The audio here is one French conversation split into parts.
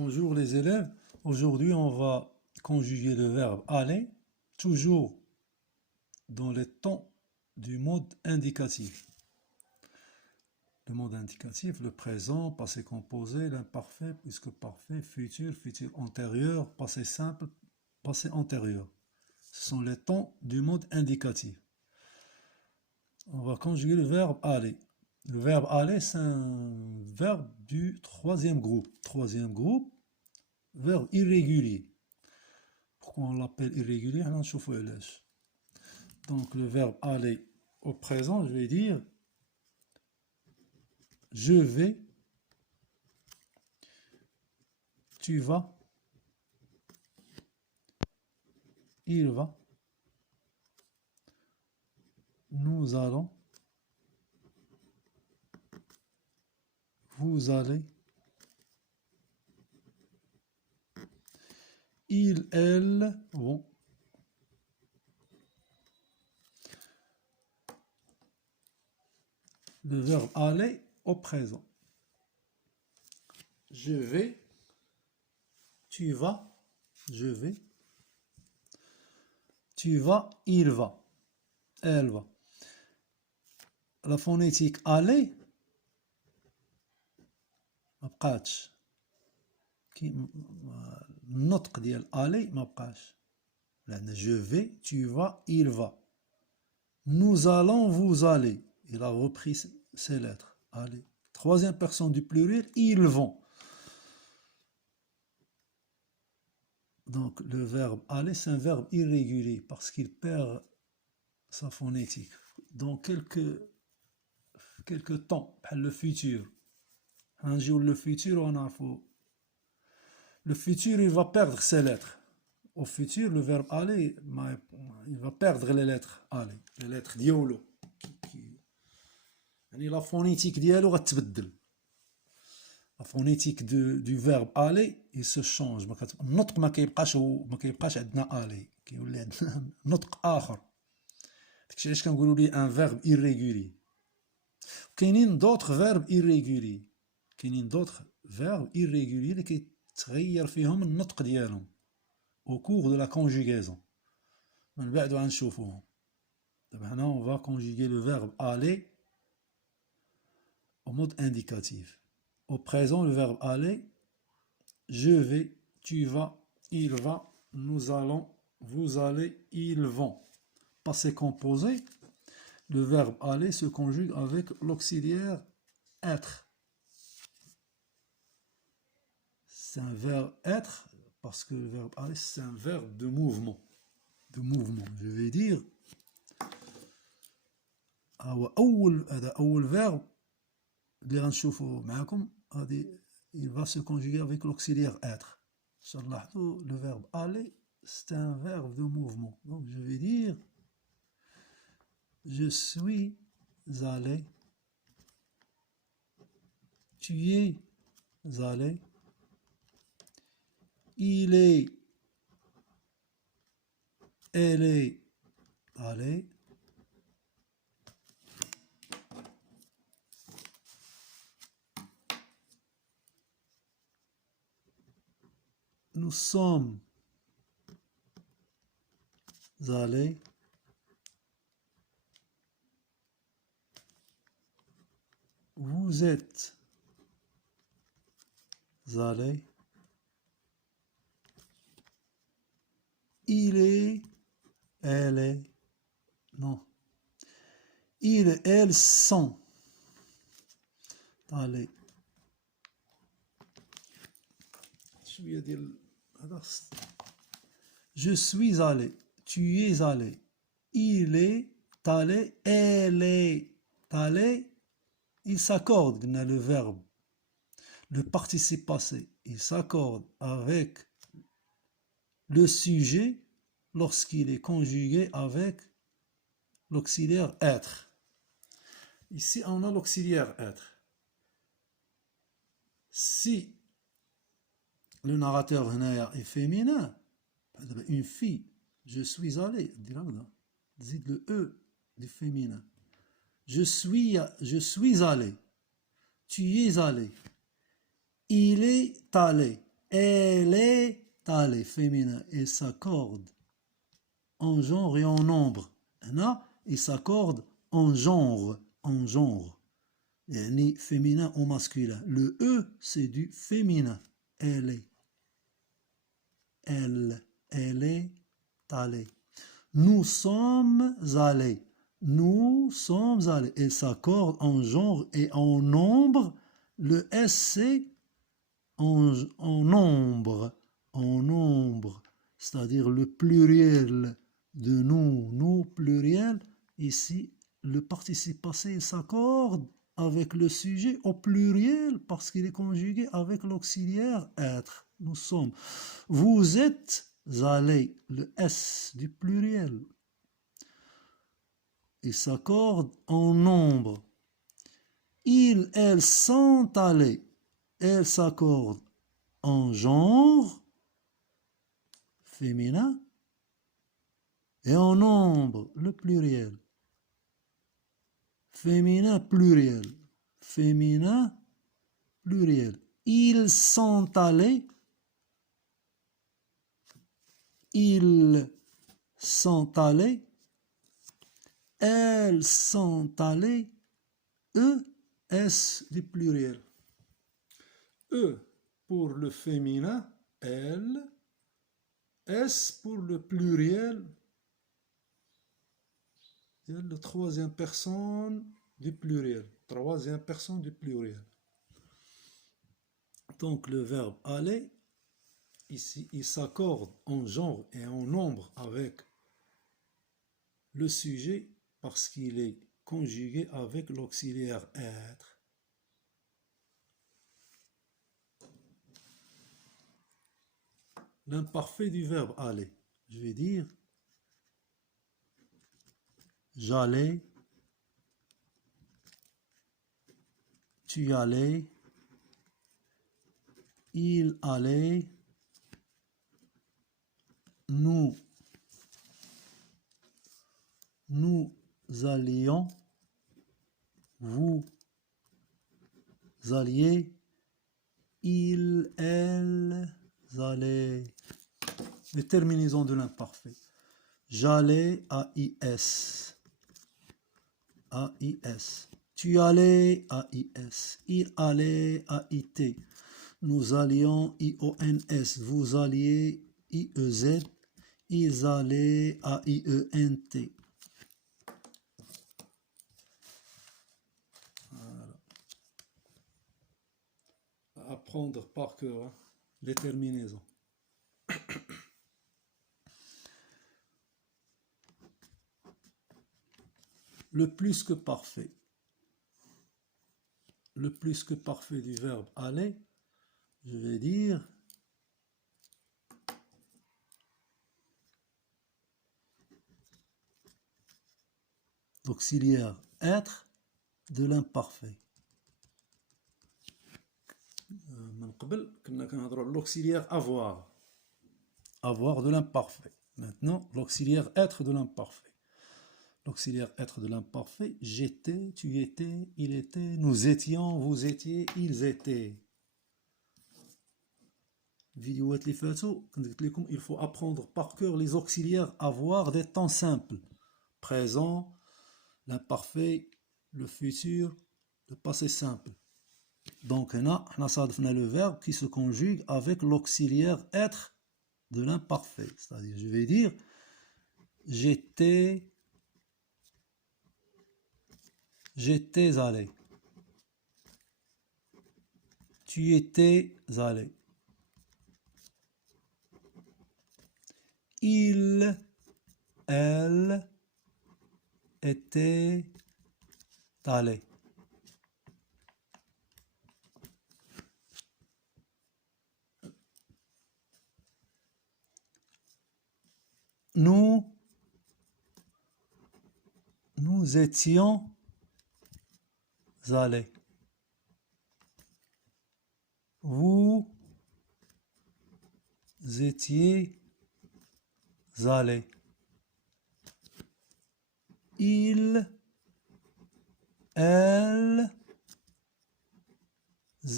Bonjour les élèves, aujourd'hui on va conjuguer le verbe aller, toujours dans les temps du mode indicatif. Le mode indicatif, le présent, passé composé, l'imparfait, puisque parfait, futur, futur antérieur, passé simple, passé antérieur. Ce sont les temps du mode indicatif. On va conjuguer le verbe aller. Le verbe aller, c'est un verbe du troisième groupe. Troisième groupe, verbe irrégulier. Pourquoi on l'appelle irrégulier? Donc le verbe aller au présent, je vais dire je vais, tu vas, il va, nous allons, vous allez, il, elle vont. Le verbe aller au présent. Je vais, tu vas, je vais, tu vas, il va, elle va. La phonétique aller, ما بقاتش. النطق ديال aller ما بقاش. لأن je vais, tu vas, il va. Nous allons, vous allez. Il a repris ces lettres. Allez. Troisième personne du pluriel, ils vont. Donc le verbe aller, c'est un verbe irrégulier parce qu'il perd sa phonétique. Dans quelques temps, le futur. Un jour, le futur, on a faux. Le futur, il va perdre ses lettres. Au futur, le verbe aller, il va perdre les lettres aller, les lettres diolo. La phonétique dialo va تبدل. La phonétique du verbe aller, il se change. النطق ما كيبقاش عندنا aller. كيولي عندنا نطق آخر. داكشي علاش كنقولوا ليه un verbe irrégulier. كاينين d'autres verbes irréguliers. كاينين d'autres verbes irréguliers اللي كيتغير فيهم النطق ديالهم au cours de la conjugaison. من بعد غنشوفوهم. دابا هنا on va conjuguer le verbe aller au mode indicatif. Au présent, le verbe aller, je vais, tu vas, il va, nous allons, vous allez, ils vont. Passé composé, le verbe aller se conjugue avec l'auxiliaire être. C'est un verbe être parce que le verbe aller, c'est un verbe de mouvement. De mouvement. Je vais dire, أول verbe اللي غنشوفو معاكم هادي il va se conjuguer avec l'auxiliaire être. Le verbe aller, c'est un verbe de mouvement. Donc je vais dire je suis allé, tu es allé, il est, elle est allée, nous sommes allés, vous êtes allés, il est, elle est, non, il et elles sont allés. Je suis allé, tu es allé, il est allé, elle est allée. Il s'accorde, le verbe, le participe passé, il s'accorde avec le sujet lorsqu'il est conjugué avec l'auxiliaire être. Ici, on a l'auxiliaire être. Si le narrateur est féminin, une fille, je suis allé, dites le E du féminin. Je suis allé, tu es allé, il est allé, Elle est allée, féminin, et s'accorde en genre et en nombre. Là, il s'accorde en genre, en genre. Yani féminin ou masculin. Le E, c'est du féminin. Elle est. Elle est allée. Nous sommes allés. Nous sommes allés. Et s'accorde en genre et en nombre. Le S, c'est en nombre. En nombre. C'est-à-dire le pluriel de nous. Nous, pluriel. Ici, le participe passé s'accorde avec le sujet au pluriel parce qu'il est conjugué avec l'auxiliaire être. Nous sommes. Vous êtes allés, le S du pluriel. Il s'accorde en nombre. Ils, elles sont allés. Elles s'accordent en genre féminin et en nombre, le pluriel. Féminin pluriel. Féminin pluriel. Ils sont allés. Ils sont allés. Elles sont allées. E, S du pluriel. E pour le féminin, elle. S pour le pluriel. La troisième personne du pluriel. Troisième personne du pluriel. Donc le verbe aller, ici, il s'accorde en genre et en nombre avec le sujet parce qu'il est conjugué avec l'auxiliaire être. L'imparfait du verbe aller, je vais dire j'allais, tu allais, il allait, nous allions, vous alliez, il, elle, allaient. Les terminaisons de l'imparfait. J'allais, A-I-S. A-I-S. Tu allais, A-I-S. Il allait, A-I-T. Nous allions, I-O-N-S. Vous alliez, I-E-Z. Ils allaient, A-I-E-N-T. Voilà. Apprendre par cœur, hein, les terminaisons. Le plus que parfait. Le plus que parfait du verbe aller, je vais dire l'auxiliaire être de l'imparfait. من قبل كنا كنهضروا على l'auxiliaire avoir. Avoir de l'imparfait. Maintenant, l'auxiliaire être de l'imparfait. L'auxiliaire être de l'imparfait, j'étais, tu étais, il était, nous étions, vous étiez, ils étaient. Vidéoات اللي فاتوا كنت قلت لكم il faut apprendre par cœur les auxiliaires avoir des temps simples. Présent, l'imparfait, le futur, le passé simple. Donc هنا حنا صادفنا le verbe qui se conjugue avec l'auxiliaire être de l'imparfait. C'est-à-dire, je vais dire j'étais allé. Tu étais allé. Il, elle était allé. Nous étions allés. Vous étiez allés. Ils, elles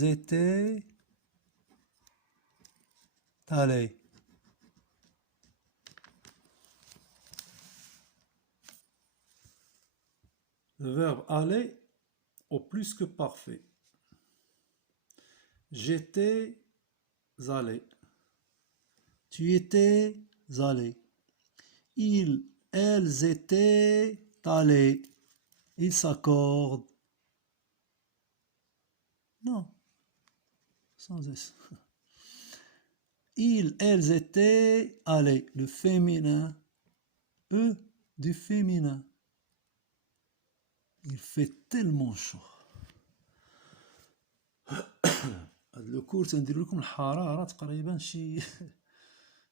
étaient aller. Le verbe aller au plus que parfait. J'étais allé. Tu étais allé. Elles étaient allées. Ils s'accordent. Non, sans S. Elles étaient allées. Le féminin. E du féminin. Il fait tellement chaud. Le cours تندير لكم الحرارة تقريبا شي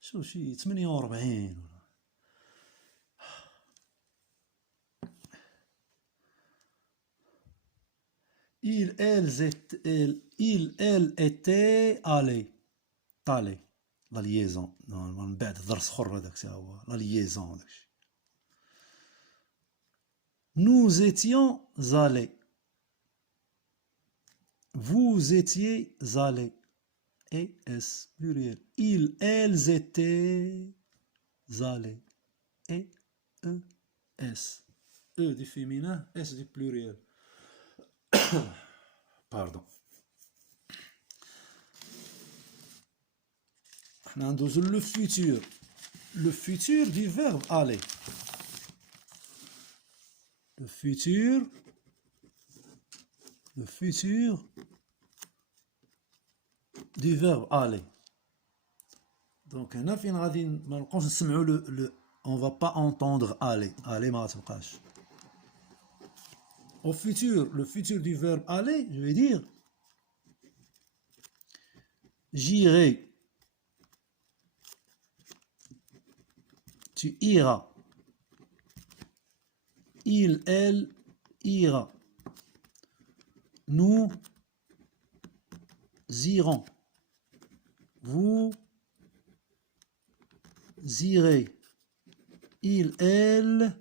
48. elles étaient allées. طالي لا ليزون من بعد درس اخر هذاك هو لا ليزون داكشي. Nous étions allés. Vous étiez allés. Et S pluriel. Elles étaient allées. Et E S. E du féminin, S du pluriel. Pardon. On a le futur. Le futur du verbe aller. Le futur du verbe aller. Donc, on va pas entendre aller. Aller, au futur, le futur du verbe aller, je vais dire j'irai. Tu iras. Elle ira. Nous irons. Vous irez. Elles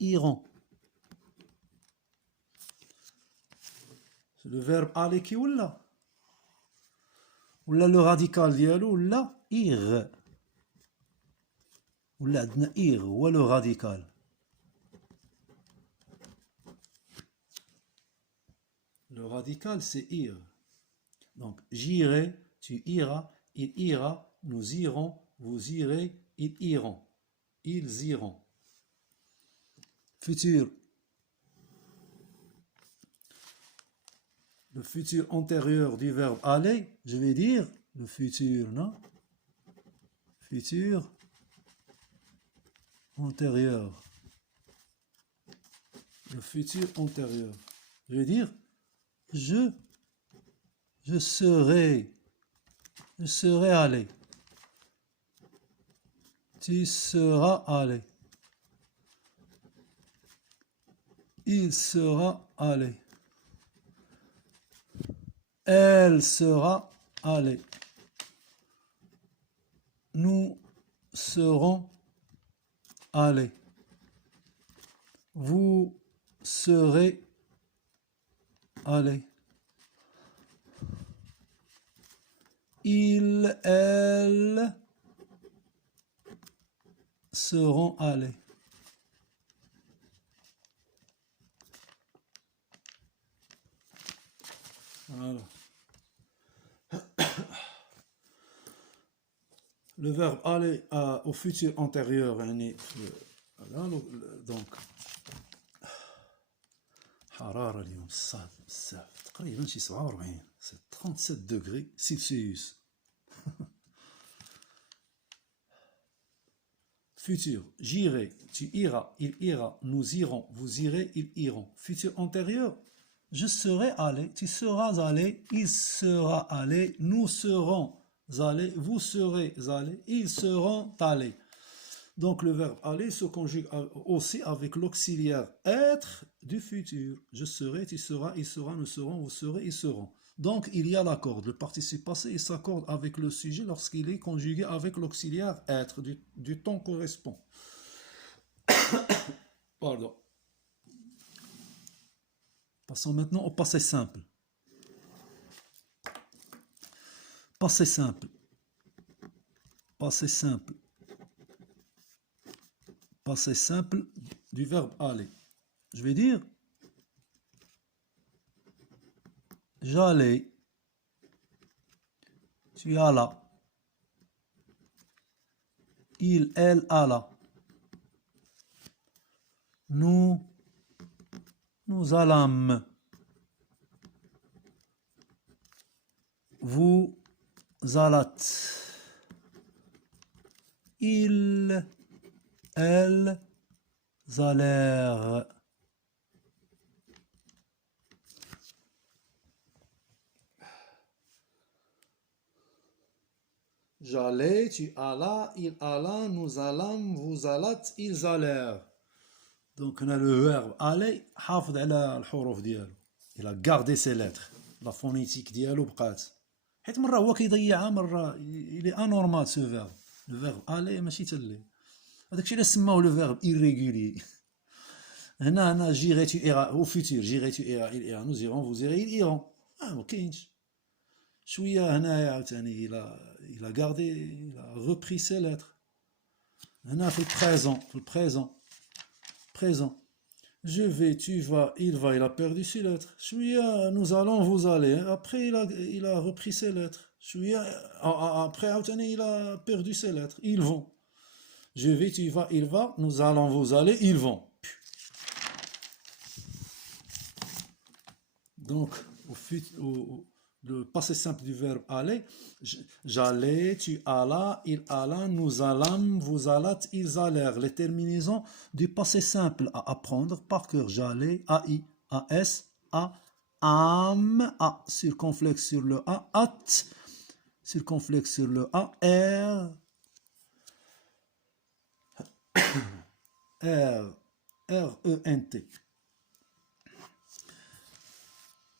iront. C'est le verbe aller qui ou là. Ou là le radical ديالو ولا ir. ولا عندنا ir هو le radical. Le radical c'est ir. Donc j'irai, tu iras, il ira, nous irons, vous irez, ils iront. Ils iront. Futur. Le futur antérieur du verbe aller, je vais dire le futur, non? Futur antérieur. Le futur antérieur. Je vais dire je serai allé. Tu seras allé. Il sera allé. Elle sera allée. Nous serons allés. Vous serez allés. Elles seront allés. Voilà. Le verbe aller au futur antérieur, voilà, donc حرارة اليوم صعب بزاف تقريبا شي 47 c'est 37 degrés Celsius. Futur, j'irai, tu iras, il ira, nous irons, vous irez, ils iront. Futur antérieur, je serai allé, tu seras allé, il sera allé, nous serons allés, vous serez allés, ils seront allés. Donc le verbe aller se conjugue aussi avec l'auxiliaire être du futur. Je serai, tu seras, il sera, nous serons, vous serez, ils seront. Donc il y a l'accord. Le participe passé il s'accorde avec le sujet lorsqu'il est conjugué avec l'auxiliaire être du temps correspond. Pardon. Passons maintenant au passé simple. Passé simple. passé simple. Passé simple du verbe aller. Je vais dire j'allais, tu alla, il, elle, alla. Nous allâmes. Vous allâtes. Ils, elles allèrent. J'allais, tu allas, il alla, nous allâmes, vous allâtes, ils allèrent. Donc on a le verbe aller, حافظ على الحروف ديالو. Il a gardé ses lettres. La phonétique ديالو بقات. حيت مرة هو كيضيعها مرة il est anormal ce verbe. Le verbe aller ماشي تالي. هذاك الشيء اللي سماوه le verbe irrégulier. هنا j'irai tu iras au futur j'irai tu iras il ira nous irons vous irez ils iront. ما كاينش. شوية هنايا عاوتاني il a gardé, il a repris ses lettres. هنا في le présent. Je vais, tu vas, il va, il a perdu ses lettres. Chouïa, nous allons, vous allez. Après, il a repris ses lettres. Chouïa, après, il a perdu ses lettres. Ils vont. Je vais, tu vas, il va. Nous allons, vous allez, ils vont. Donc, le passé simple du verbe aller, j'allais, tu allas, il alla, nous allâmes, vous allâtes, ils allèrent. Les terminaisons du passé simple à apprendre par cœur. J'allais, AI, AS, A, AM, A, circonflexe sur le A, at, circonflexe sur le A, R, R-E-N-T.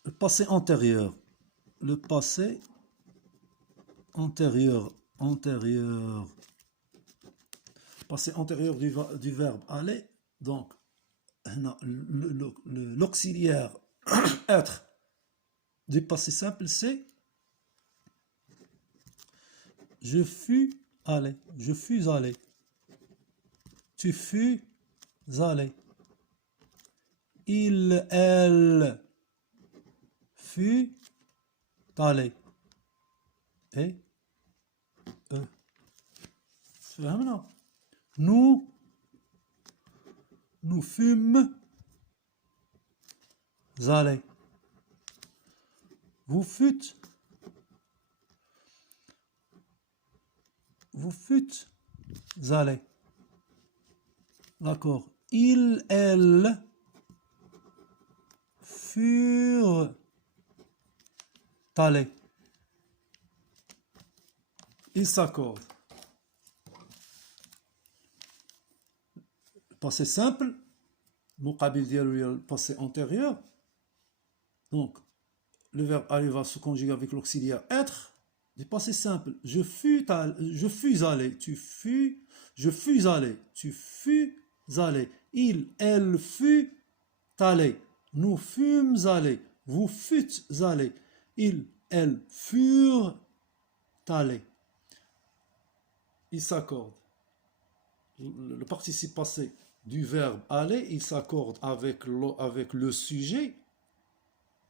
Le passé antérieur. Le passé antérieur, passé antérieur du verbe aller, donc l'auxiliaire être du passé simple, c'est je fus allé, tu fus allé, il, elle fut allé, et nous fûmes allés, vous fûtes allés, d'accord, il, elle furent allés. Ils s'accordent. Passé simple, مقابل ديالو le passé antérieur. Donc, le verbe aller va se conjuguer avec l'auxiliaire être. Du passé simple, je fus allé, tu fus, je fus allé, tu fus allé, il, elle fut allé, nous fûmes allés, vous fûtes allés, ils, elles furent allés. Ils s'accordent. Le participe passé du verbe aller, il s'accorde avec le sujet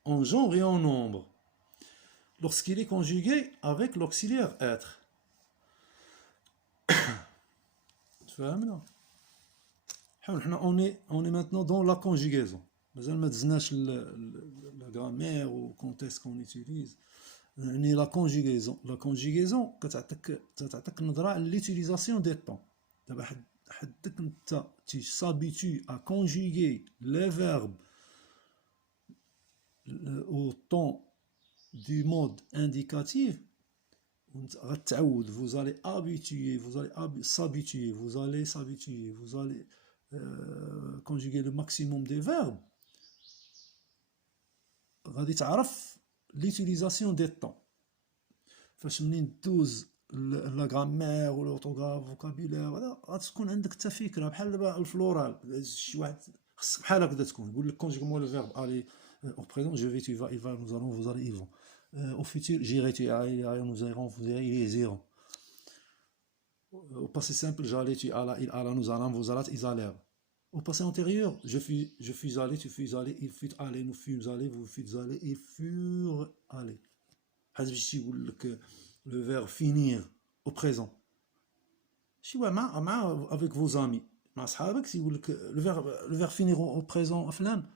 en genre et en nombre lorsqu'il est conjugué avec l'auxiliaire être. On est maintenant dans la conjugaison. La grammaire ou quand est-ce qu'on utilise la conjugaison. La conjugaison كتعطيك نظرة على l'utilisation des temps. دابا حدك انت tu s'habitues à conjuguer les verbes au temps du mode indicatif. Vous allez habituer, vous allez s'habituer, vous allez conjuguer le maximum des verbes. غادي تعرف l'utilisation des temps. فاش منين دوز لا غرامير ولا اورتوغراف فوكابيلير هذا غتكون عندك حتى فكره بحال دابا الفلورال شي واحد خصك بحال هكذا تكون يقول لك كونجيغمون لو فيرب الي au présent je vais tu vas il va nous allons vous allez ils vont au futur j'irai tu iras nous irons vous irez ils iront Au passé simple, j'allais, tu allais, il alla, nous allons, vous allâtes, ils allèrent. Au passé antérieur, je fus allé, tu fus allé, il fut allé, nous fûmes allés, vous fûtes allés, ils furent allés. حسب الشيء يقول لك le verbe finir au présent. شي مع avec vos amis مع صحابك يقول لك le verbe finir au présent فلان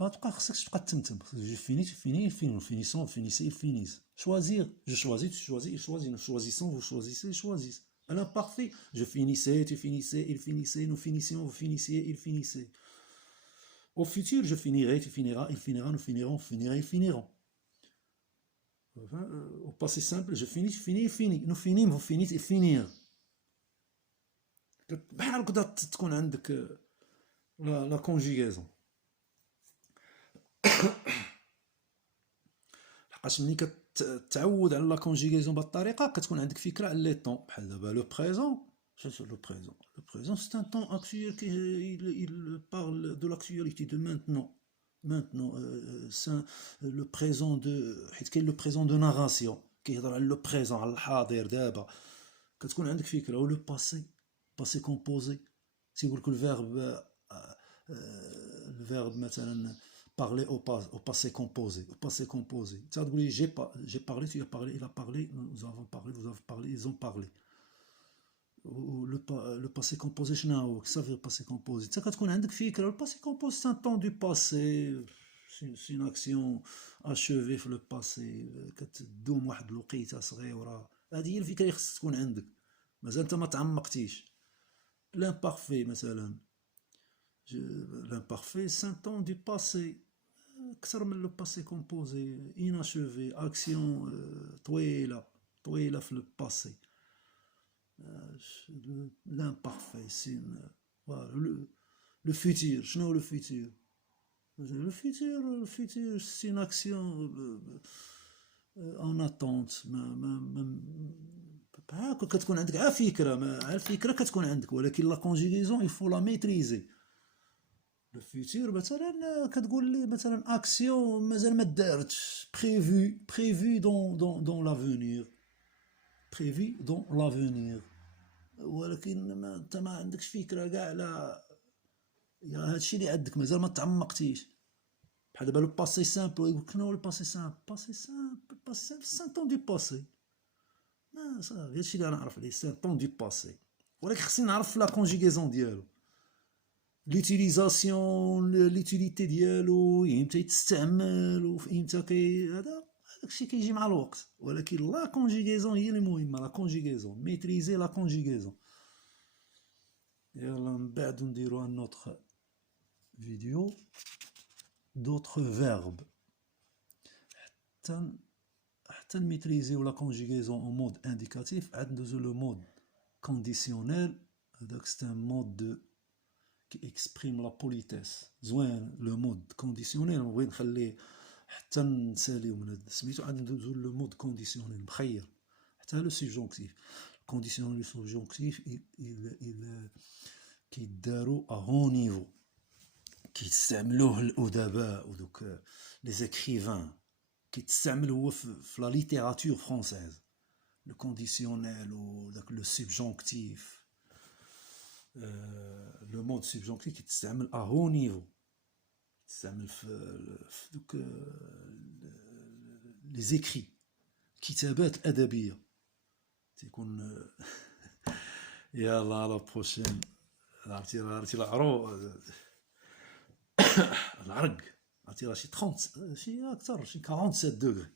ما تبقى خصك تبقى تتمتم. Je finis, tu finis, il finit, nous finissons, vous finissez, ils finissent. Choisir, je choisis, tu choisis, il choisit, nous choisissons, vous choisissez, ils choisissent. À l'imparfait, je finissais, tu finissais, il finissait, nous finissions, vous finissiez, ils finissaient. Au futur, je finirai, tu finiras, il finira, nous finirons, vous finirez, ils finiront. Enfin, au passé simple, je finis, tu finis, il finit. Nous finissons, vous finissez, ils finirent. بحال هكذا تكون عندك لا كونجيغازون. لحقاش ملي كتعود على لا كونجيغازون بهاد الطريقه كتكون عندك فكره على لي طون. بحال دابا لو بريزون، le présent c'est un temps actuel qui il parle de l'actualité de maintenant le présent de حيت كاين لو بريزون دو ناراسيون كيهضر على لو بريزون على الحاضر دابا كتكون عندك فكره. و لو باسي كومبوزي تيقول لك الفيرب مثلا parler au passé composé. Tu as dit j'ai parlé, tu as parlé, il a parlé, nous avons parlé, vous avez parlé, ils ont parlé. Le passé composé شنو ça veut passé composé. Tu كتكون عندك فكره. Le passé composé c'est un temps du passé, c'est une action achevée في le passé كتدوم واحد الوقيته صغيره. هذه هي الفكره اللي خصك تكون عندك. مازال انت ما تعمقتيش. l'imparfait مثلا l'imparfait c'est un temps du passé أكثر من le passé composé, inachevé, action طويلة في le passé. l'imparfait c'est voilà, le futur. شنو le futur? Le futur c'est une action en attente. هاكا كتكون عندك الفكرة كتكون عندك، ولكن لا كونجيغيزون il faut la maîtriser. لو فيتور مثلا كتقول لي مثلا اكسيون مازال ما دارتش، بريفي دون لافونير، ولكن انت ما عندكش فكره كاع على هادشي اللي عندك، مازال ما تعمقتيش. بحال دابا لو باسي سامبل يقول لك شنو لو باسي سامبل؟ سان طون دو باسي. صافي هادشي اللي نعرف عليه، سان طون دو باسي. ولكن خصني نعرف لا كونجيغيزون ديالو، ليوتيليزاسيون، ليوتيليتي ديالو، امتى يتستعمل وامتى هذا داكشي كيجي مع الوقت. ولكن لا كونجيغيزون هي اللي مهمه، لا كونجيغيزون ميتريزي لا كونجيغيزون. يلا من بعد نديرو ان اوتر فيديو دوطخ فيرب حتى نميتريزيو لا كونجيغيزون او مود انديكاتيف. عاد ندوزو لو مود كونديسيونيل، هذاك سي ان مود دو qui exprime la politesse. زوين لو مود كونديسيونيل نبغي نخليه حتى نساليو من هاد سميتو. عاد ندوزو لو مود كونديسيونيل مخير حتى لو سوبجونكتيف. كونديسيونيل لو سوبجونكتيف كيدارو ا هون نيفو، كيستعملوه الادباء ودوك لي زيكريفان، كيتستعمل هو في لا ليتيراتور فرونسيز. لو كونديسيونيل وداك لو سوبجونكتيف، لو مود سوبجونكتيف كيتستعمل ا هو نيفو، كيتستعمل في دوك لي زيكري، كتابات الادبيه تيكون. يلا لا بروشين. عرفتي العرو العرق، عرفتي راه شي 30 شي اكثر، شي 47 دوغري.